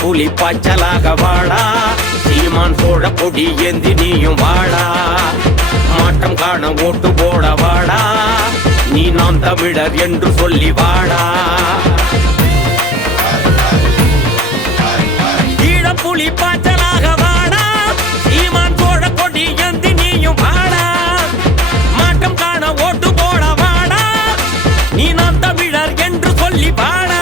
புலி பாய்ச்சலாக வாடா, சீமான் சோழ கொடி ஏந்தி நீயும் வாடா, மாற்றம் காண ஓட்டு போட வாடா, நீ நாம் தமிழர் என்று சொல்லி வாடா. புலி பாய்ச்சலாக வாடா, சீமான் சோழ கொடி ஏந்தி நீயும் வாடா, மாற்றம் காண ஓட்டு போட வாடா, நீ நாம் தமிழர் என்று சொல்லி வாடா.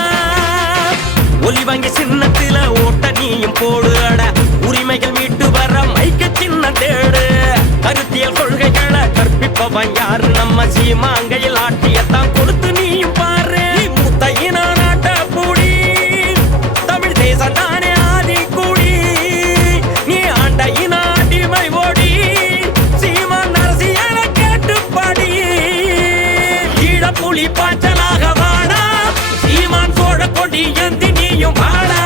ஒலி வாங்கி சின்னத்தில ஓட்ட நீயும் போடுட, உரிமைகள் மீட்டு வர மைக்க சின்ன தேடு, கருத்தியல் கொள்கைகளை கற்பிப்பவன் யாரு, நம்ம சீமாங்கையில் ஆட்டியத்தான் கொடுத்து நீயும் பாரு. முத்தையின நாட்ட பூடி, தமிழ் தேசம் தானே ஆதி கூடி, நீ ஆண்டையின அடிமை ஓடி, சீமான் அரசியல கேட்டுப்படி. ஈழப்புலி பாய்ச்சலாக வாடா, சீமான் சோழ கொடி ஏந்தி நீயும் வாடா,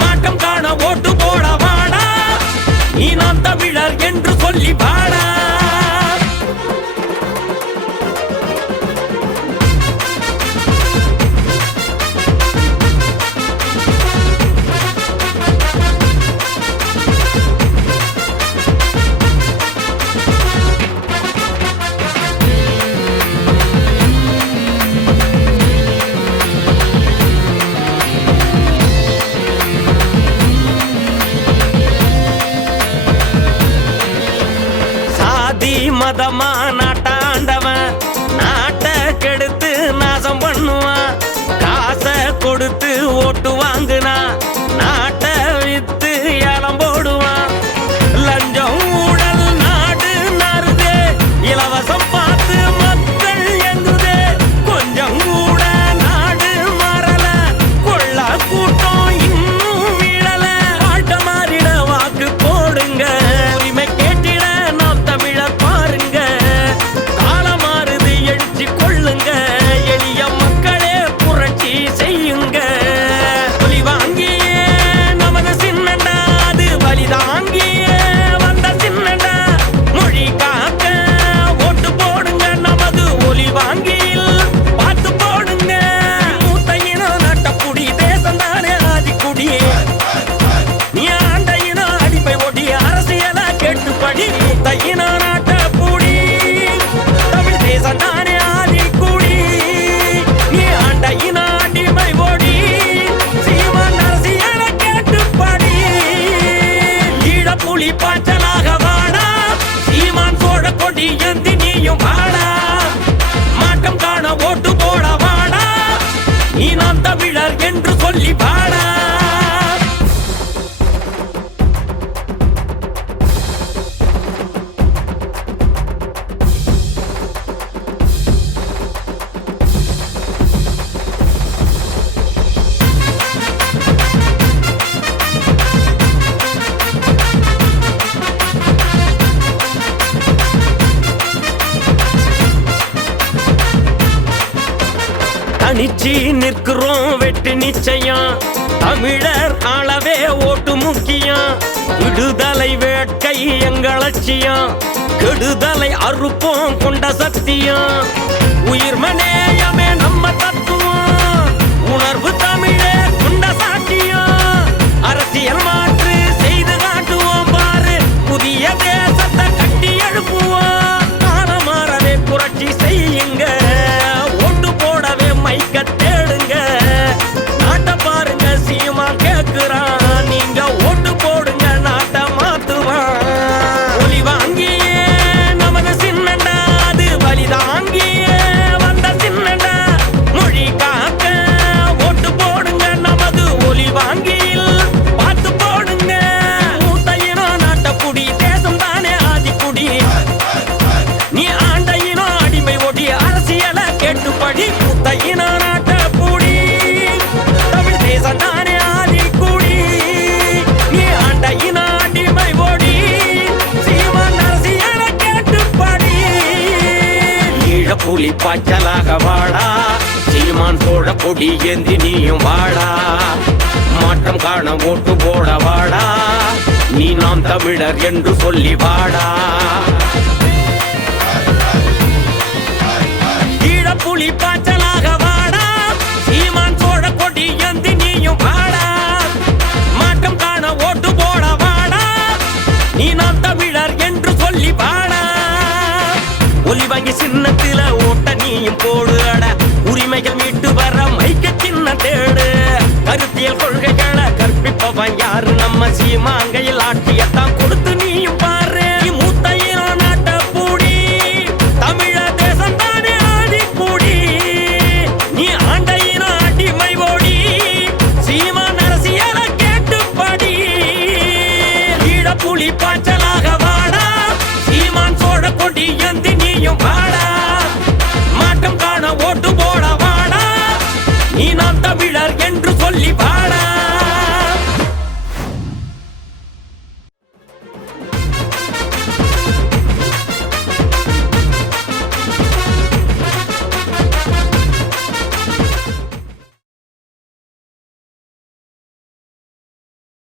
மாற்றம் காண ஓட்டு போட வாடா, நீ நாம் தமிழர் என்று சொல்லி வாடா. மதமா நாட்டாண்டவன் நாட்டை கெடுத்து நாசம் பண்ணுவான், காசை கொடுத்து ஓட்டு வாங்குனா நாட்டை வித்து ஏலம் போடுவான், லஞ்சம் ஊழல் நாடு நாறுதே, இலவசம் பார்த்து மக்கள் எங்குதே, கொஞ்சம் கூட நாடு மாறல, கொள்ள கூட்டம் இன்னும் வீழல, ஆட்ட மாறிட வாக்கு போடுங்க, உரிமை கேட்டிட நாம் தமிழர் பாருங்க, காலமாறுது எழுச்சி கொள்ளுங்க, எளிய மக்களே புரட்சி செய்யுங்க. புலி வாங்கியே நமது சின்னண்டா, அது வலி தாங்கியே வந்த சின்னண்டா, மொழி காக்க ஓட்டு போடுங்க, நமது ஒலி வாங்கியில் பார்த்து போடுங்க. மூத்தையின நாட்டக்குடி தேசம் தானே ஆதிக்குடி, நீ ஆண்டையின அடிமை ஓடி அரசியல கேட்டுப்படி. மூத்தையின நாட்ட பூடி, தமிழ் தேசம் தானே ஆதிக்குடி, நீ ஆண்டையின அடிமை ஓடி, சீமான் அரசியல கேட்டுப்படி. ஈழப்புலி பாய்ச்சலாக வாடா, சீமான் சோழ கொடி ஏந்தி நீயும் வாடா, மாற்றம் காண ஓட்டு போட வாடா, நீ நாம் தமிழர் என்று சொல்லி வாடா. தனிச்சு நிற்கிறோம் வெற்றி நிச்சயம், தமிழர் அளவே ஓட்டு முக்கியம், விடுதலை வேட்கை எங்கள் லட்சியம், கெடுதலை அறுப்போம் கொண்ட சத்தியம், உயிர்மனேயமே நம்ம தத்துவம், உணர்வு தமிழே கொண்ட சாட்சியம், அரசியல் மாற்று செய்து காட்டுவோம் பாரு, புதிய தேசத்தை கட்டி எழுப்புவோம், காலமாறவே புரட்சி செய்யுங்க, ஓட்டு போடவே மைக்க தேடுங்க, நாட்டை பாருங்க சீமான் கேக்குறான், நீங்க ஓட்டு போடுங்க நாட்டை மாத்துவான். ஒலி வாங்கியே நமது சின்னண்டா, அது வலி தாங்கியே வந்த சின்னண்டா, மொழி காக்க ஓட்டு போடுங்க, நமது ஒலி வாங்கியில் பார்த்து போடுங்க. மூத்தையினோ நாட்டக்குடி தேசம் தானே ஆதிக்குடி, நீ ஆண்டையினோ அடிமை ஓடி அரசியல கேட்டுப்படி. மூத்தையினோ நாட்ட பூடி, தமிழ் தேசம் தானே ஆதிக்குடி, நீ ஆண்டையினோ அடிமை ஓடி, சீமான் அரசியல கேட்டுப்படி. ஈழப்புலி பாய்ச்சலாக வாடா, சீமான் சோழ கொடி ஏந்தி நீயும் வாடா, மாற்றம் காண ஓட்டு போட வாடா, நீ நாம் தமிழர் என்று சொல்லி வாடா. ஈழப்புலி பாய்ச்சலாக வாடா, சீமான் சோழ கொடி ஏந்தி நீயும் வாடா, கொடி ஏந்தி